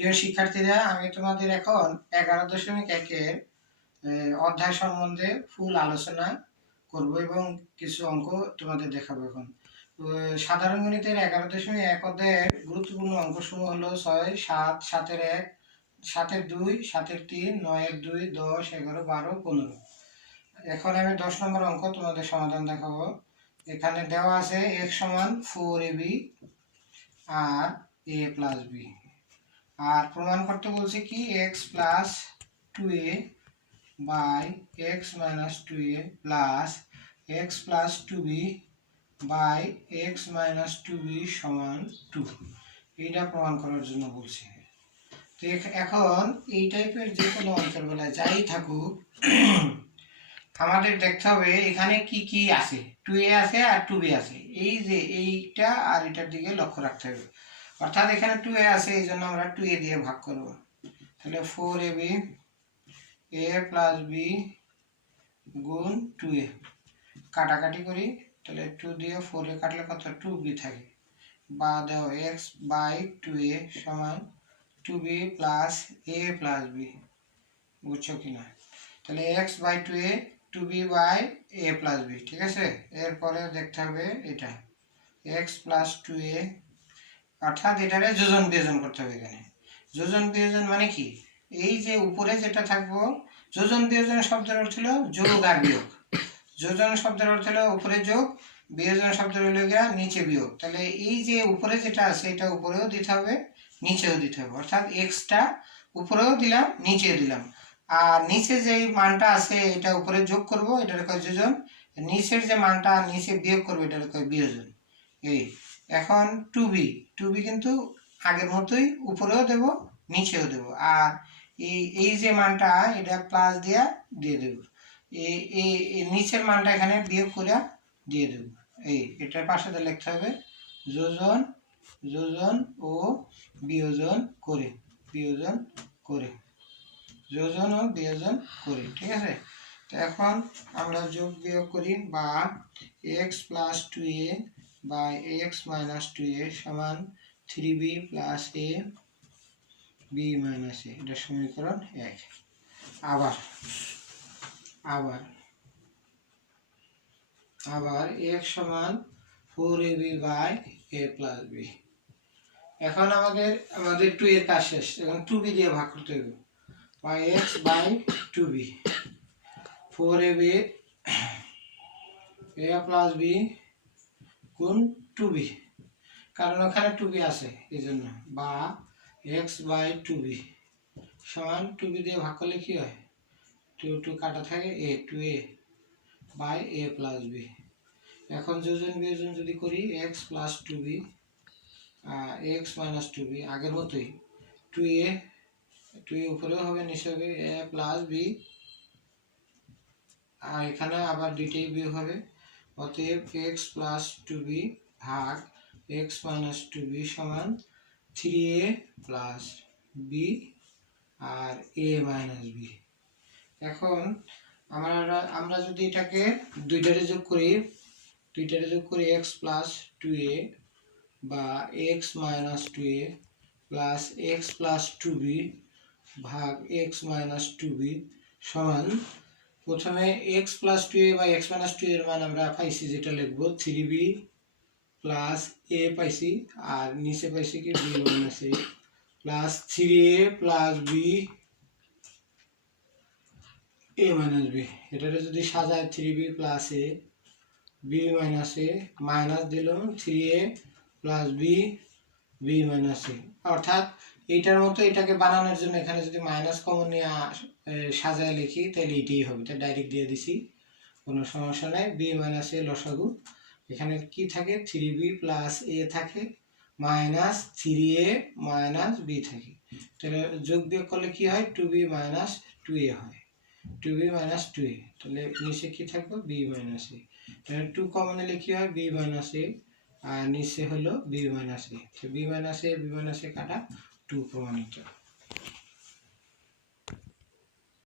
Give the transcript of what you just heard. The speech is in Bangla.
প্রিয় শিক্ষার্থীরা, আমি তোমাদের এখন 11.1-এর অধ্যায় সম্বন্ধে ফুল আলোচনা করব এবং কিছু অঙ্ক তোমাদের দেখাবো। এখন সাধারণ গণিতের 11.1 অধ্যায়ের গুরুত্বপূর্ণ অঙ্কসমূহ হলো 6, 7, 7-এর 1, 7-এর 2, 7-এর 3, 9-এর 2, 10, 11, 12, 15। এখন আমি 10 নম্বর অঙ্ক তোমাদের সমাধান দেখাবো। এখানে দেওয়া আছে x সমান 4ab আর a প্লাস b, আর প্রমাণ করতে বলছে কি x plus 2a by x minus 2a plus x plus 2b by x minus 2b সমান 2, এইটা প্রমাণ করার জন্য বলছে। তো এখন এই টাইপের যে কোনো অঙ্কের বেলায় যাই থাকুক আমাদের দেখতে হবে এখানে কি কি আছে। 2a আছে আর 2b আছে, এই যে এইটা আর এটার দিকে লক্ষ্য রাখতে হবে। অর্থাৎ এখানে 2a আছে, এই জন্য আমরা 2a দিয়ে ভাগ করব। তাহলে 4ab a প্লাস b গুণ 2a, কাটাকাটি করি, তাহলে 2 দিয়ে 4a কাটলে কত 2b থাকে, বা দেও x বাই 2a সমান 2b plus a plus b, বুঝছো কিনা? তাহলে x by 2a 2b by a plus b, ঠিক আছে। এরপরে দেখতে হবে এটা x প্লাস 2a, অর্থাৎ এটারে যোজন বিয়োজন করতে হবে। এখানে যোজন বিয়োজন মানে কি, এই যে উপরে যেটা থাকবো, যোজন বিয়োজন শব্দের অর্থ হলো যোগ আর বিয়োগ। যোজন শব্দের অর্থ হলো উপরে যোগ, বিয়োজন শব্দের হলো গিয়া নিচে বিয়োগ। তাহলে এই যে উপরে যেটা আছে এটা উপরেও দিতে হবে, নিচেও দিতে হবে। অর্থাৎ এক্সটা উপরেও দিলাম, নিচেও দিলাম, আর নিচে যে মানটা আছে এটা উপরে যোগ করব, এটার কয় যোজন। নিচের যে মানটা নিচে বিয়োগ করবো এটার কয় বিয়োজন। এই এখন 2b কিন্তু আগের মতোই উপরেও দেব, নিচেও দেব, আর এই যে মানটা এটা প্লাস দিয়ে দেব, এই নিচের মানটা এখানে বিয়োগ করে দিয়ে দেব। এটার পাশে লিখতে হবে যোজন, যোজন ও বিয়োজন করে, বিয়োজন করে, যোজন ও বিয়োজন করে, ঠিক আছে। তো এখন আমরা যোগ বিয়োগ করি, বা x plus 2a by x minus 2a সমান 3b plus a b minus a, এটা সমীকরণ 1। আবার আবার আবার x সমান 4ab by a plus b। এখন আমাদের 2 এর কাজ শেষ, এখন 2b দিয়ে ভাগ করতে হবে, by x by 2b, 4ab a plus b গুণ 2b, কারণ ওখানে 2b আছে এই জন্য, বা x বাই 2b সমান 2b দিয়ে ভাগ করলে কি হয়, 2 কাটা থাকে, a 2a by a plus b। এখন যোজন বিয়োজন যদি করি, x plus 2b x minus 2b আগের মতোই, 2a উপরেও হবে, নিচে হবে a প্লাস b, আর এখানে আবার দুইটাই বিয়োগ হবে। অতএব x প্লাস 2b ভাগ x মাইনাস 2b সমান 3a প্লাস b আর a মাইনাস b। এখন আমরা যদি এটাকে দুইটারে যোগ করি, x প্লাস 2a বা x minus 2a plus x plus 2b ভাগ x মাইনাস 2b সমান, প্রথমে x প্লাস 2a বা x মাইনাস 2a এর মান আমরা পাইছি, যেটা লিখবো 3b প্লাস a পাইছি, আর নিচে পাইছি কি b minus a plus 3a plus b a minus b। এটারে যদি সাজায় 3b plus a b minus a, minus দিলাম 3a plus b b minus a, অর্থাৎ এইটার মতো এটাকে বানানোর জন্য এখানে যদি মাইনাস কমন নিয়ে সাজায় লিখি তাহলে এটাই হবে, এটা ডাইরেক্ট দিয়ে দিছি, কোনো সমস্যা নাই। b মাইনাস a লসাগু, এখানে কি থাকে 3b প্লাস a থাকে মাইনাস 3a মাইনাস b থাকে, তাহলে যোগ বিয়োগ করলে কি হয় 2b মাইনাস 2a হয়, 2b মাইনাস 2a, তাহলে নিচে কি থাকবে b মাইনাস a, তাহলে 2 কমন নিলে কি হয় b মাইনাস a, আর নিচে হলো b মাইনাস a, তো b মাইনাস a কাটা 2 প্রমাণিত।